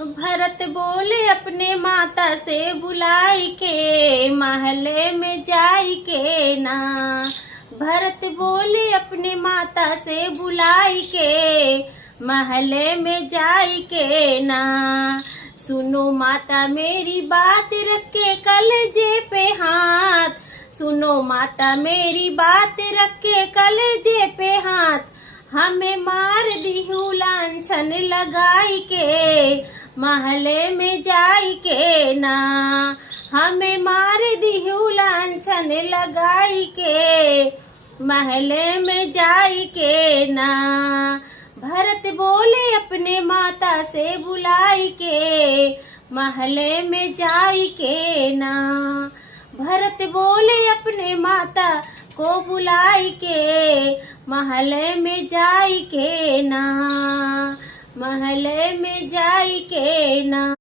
भरत बोले अपने माता से बुलाई के, महले में जाई के ना। भरत बोले अपने माता से बुलाई के, महले में जाई के ना। सुनो माता मेरी बात, रख के कलेजे पे हाथ। सुनो माता मेरी बात, रख के कलेजे पे हाथ। हमें मार दिहू लांछन लगाई के, महले में जाई के ना। हमें मार दिहू लांछन लगाई के, महले में जाई के ना। भरत बोले अपने माता से बुलाई के, महले में जाई के ना। भरत बोले अपने माता को बुलाई के, महले में जाई के ना। महले में जाई के ना।